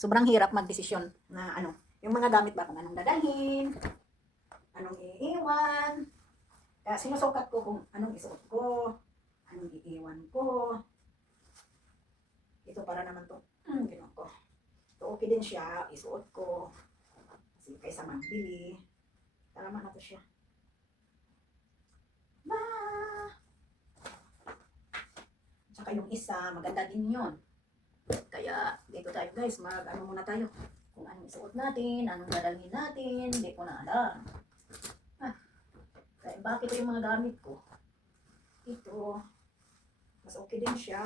sobrang hirap magdesisyon na ano, yung mga gamit ba kung anong dadalhin, anong iiwan. Kaya sinusukat ko kung anong isuot ko, anong iiwan ko. Ito para naman to, ginawa ko. So, okay din siya, isuot ko. Kasi kaysa magbili, tama na to siya. Tsaka yung isa, maganda din yun. Kaya dito tayo guys, mag-ano muna tayo. Kung anong isuot natin, anong dadalhin natin, hindi ko na alam. Kaya bakit yung mga gamit ko? Ito, mas okay din siya.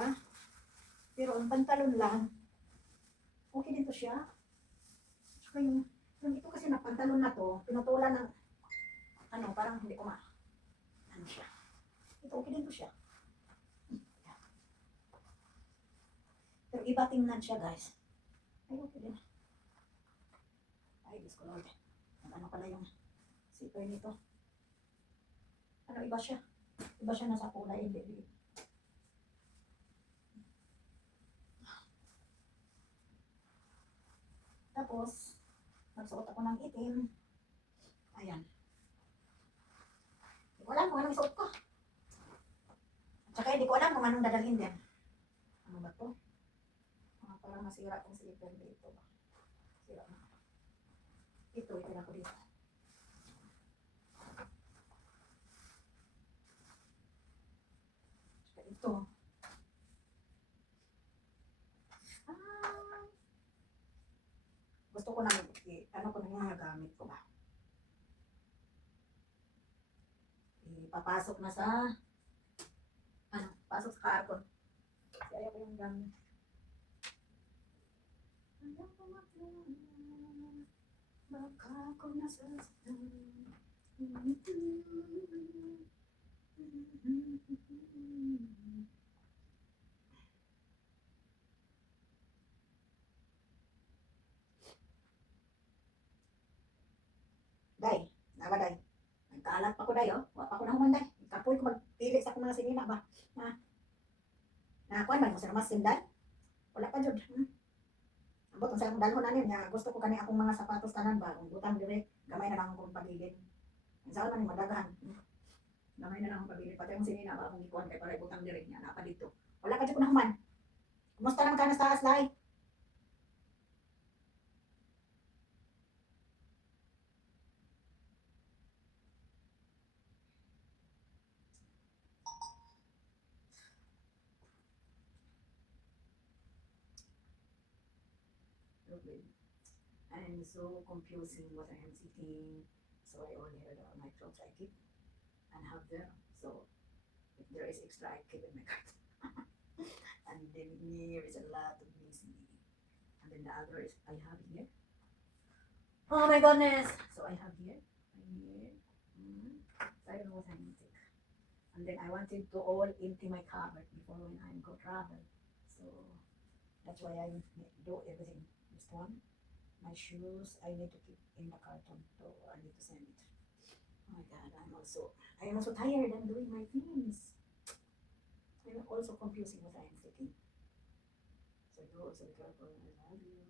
Pero ang pantalon lang, okay din to siya. Tsaka yung ito kasi na pantalon na to, pinutulan ng, ano, parang hindi ko ano siya. Ito okay din to siya. Pero iba tingnan siya guys. Ay, okay din. Ay, Diyos ko Lord. Ano pala yung zipper nito? Ano, iba siya. Iba siya nasa kulay, hindi. Tapos, nagsuot ako ng itim. Ayan. Hindi ko alam kung anong isuot ko. At saka hindi ko alam kung anong dadalhin din. Ano ba to? Parang masira kong slipper dito. Sira na. Ito ko dito. Tsaka ito. Gusto ko na, ano ko na yung mga gamit ko ba? Papasok na sa, pasok sa karton. Kasi ayaw ko yung gamit. Baka ako nasasaktan. Day, nawa day. Nagkaalat pa ko day, oh. Wapa ko na human day. Kapoy ko magpili sa akong mga sinina ba. Kuan man mo sa masin day. Wala pa jud. Ambot ang sa akong dalhon anin nga gusto ko kani akong mga sapatos tanan ba. Kung butang dire, gamay na lang akong pagilid. Ang saan man madagahan. Gamay na lang akong pagilid. Pati ang sinina ba akong ikuan kay para butang dire nya na pa dito. Wala ka jud ko na human. Kumusta naman ka na sa taas day? I'm so confusing what I am sitting. So I only heard all my clothes I keep and have there. So if there is extra, I keep in my cart. And then here is a lot of missing. And then the other is I have here. Oh my goodness! So I have here. So I don't know what I'm going to take. And then I wanted to all empty my cupboard before when I go travel. So that's why I do everything. This one. My shoes, I need to keep in the carton, so I need to send it. Oh my God, I am also tired. I'm doing my things. I'm also confusing what I am taking. So you also be careful. I love you.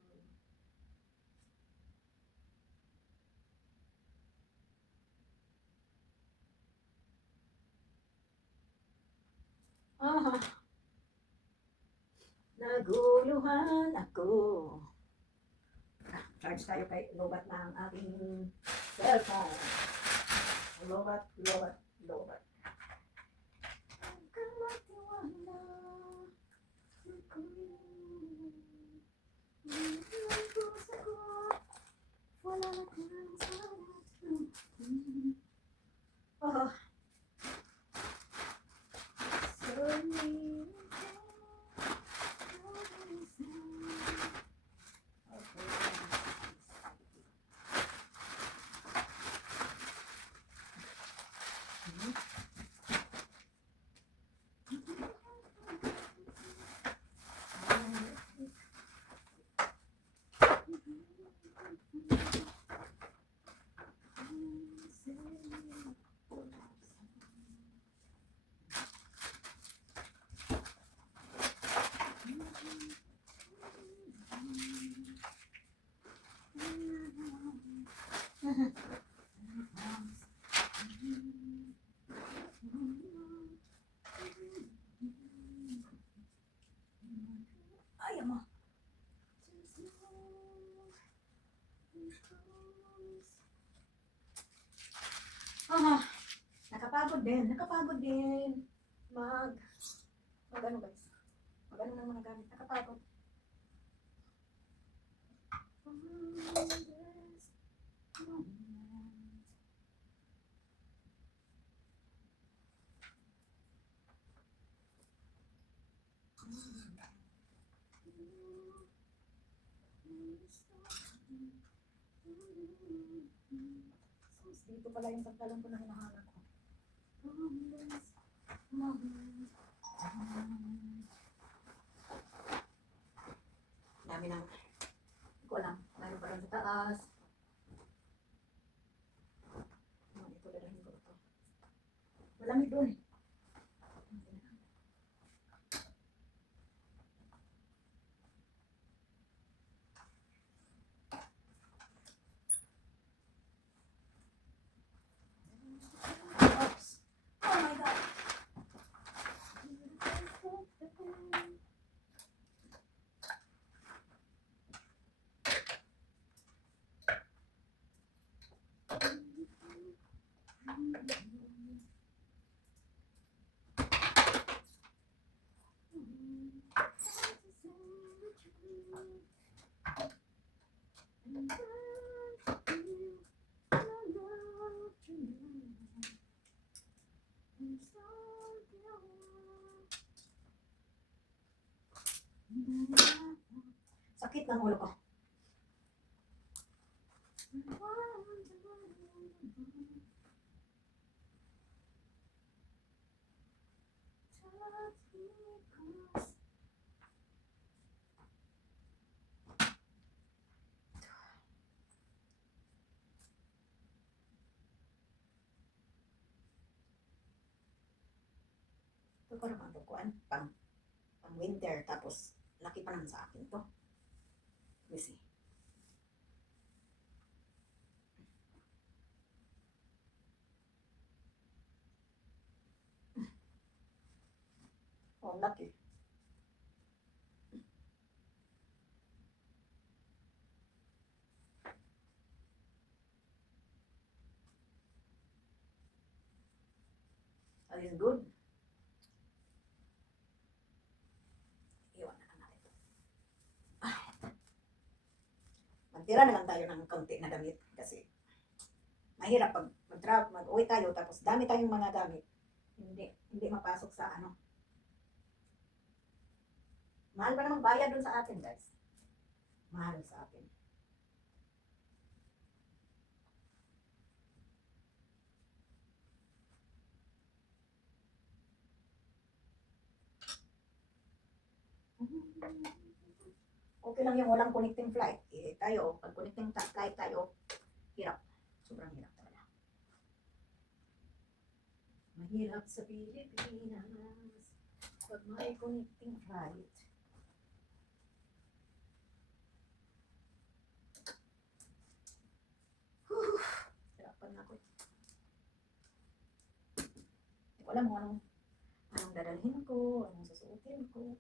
Naguluhan ako. Charge tayo kay lobat na ang aking cellphone. Lobat. Ang kamatiwala. Wala na kang salat. Oh. Ah, nakapagod din. Mag, ano guys, mag ano ng mga gamit, nakapagod. Dito pala yung pantalon ko na hinahanap ko. Dami ng, hindi ko alam, meron pa rin sa taas. Ito dalahin ko ito. Malamig doon eh. Oops. Oh my God. Sakit ng ulo ko. Ito ko naman tukuan pang winter tapos laki pa naman sa akin to. You see. Oh, laki. That is good. Iwan na lang natin. Magtira na lang tayo ng kaunti na damit kasi mahirap pag mag-uwi tayo tapos dami tayong mga gamit. Hindi mapasok sa ano. Mahal pa namang bayad dun sa atin, guys. Mahal sa atin. Okay lang yung walang connecting flight. Eh, tayo, pag connecting flight tayo, hirap. Sobrang hirap talaga. Mahirap sa Pilipinas pag may connecting flight. Hirapan na ako. Hindi ko alam kung anong dadalhin ko, anong susuotin ko.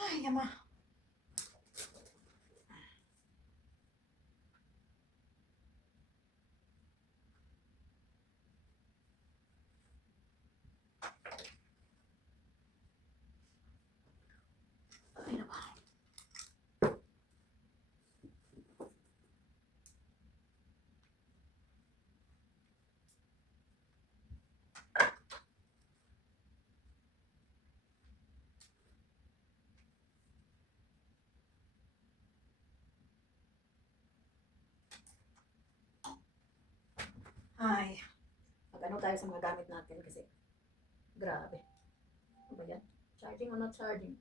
Ay, ama. Ay, mag-ano tayo sa mga gamit natin kasi grabe. Ano ba yan? Charging or not charging?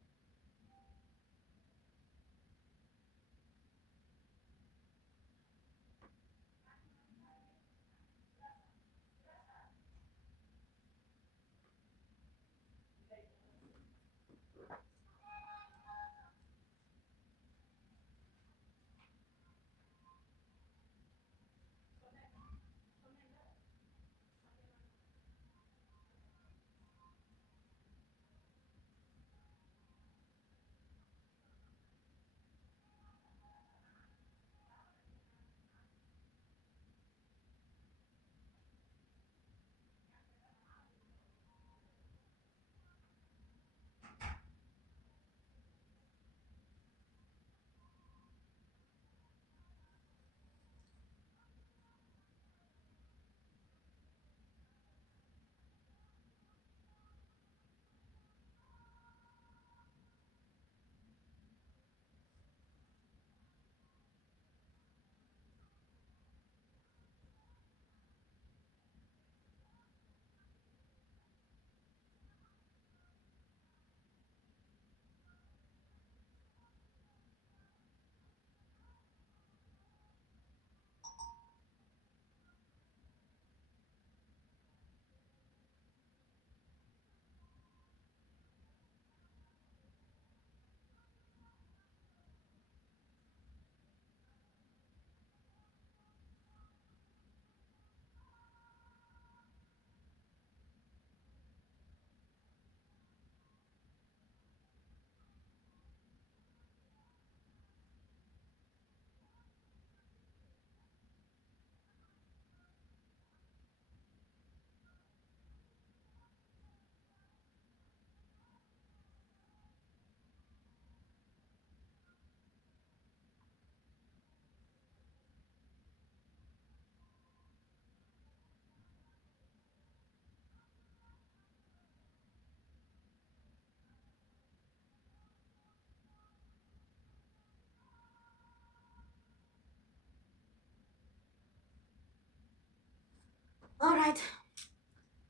Alright.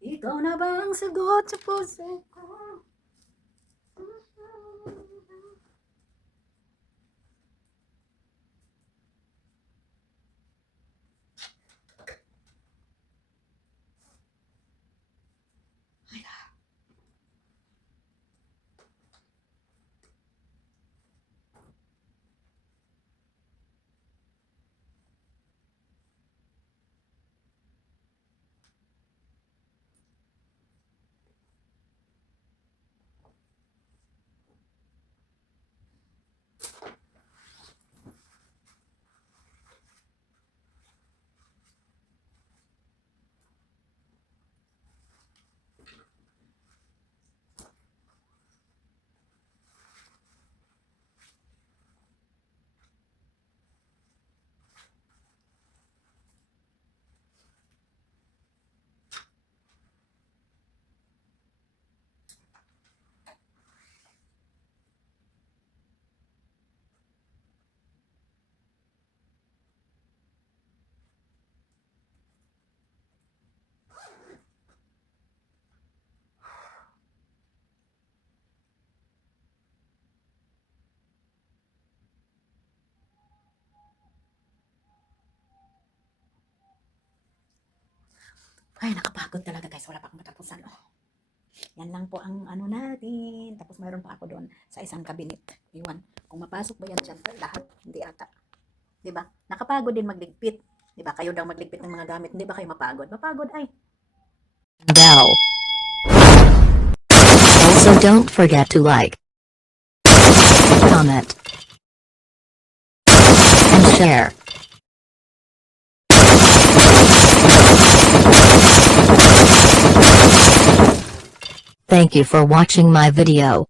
Ikaw na ba ang sagot sa puso ko? Ay, nakapagod talaga guys. Wala pa akong matapusan. Oh. Yan lang po ang ano natin. Tapos mayroon pa ako doon sa isang cabinet. Iwan. Kung mapasok ba yan dyan, lahat. Hindi ata. Diba? Nakapagod din magligpit. Diba? Kayo daw magligpit ng mga gamit. Hindi ba kayo mapagod? Mapagod ay. Bell. Also don't forget to like, comment, and share. Thank you for watching my video.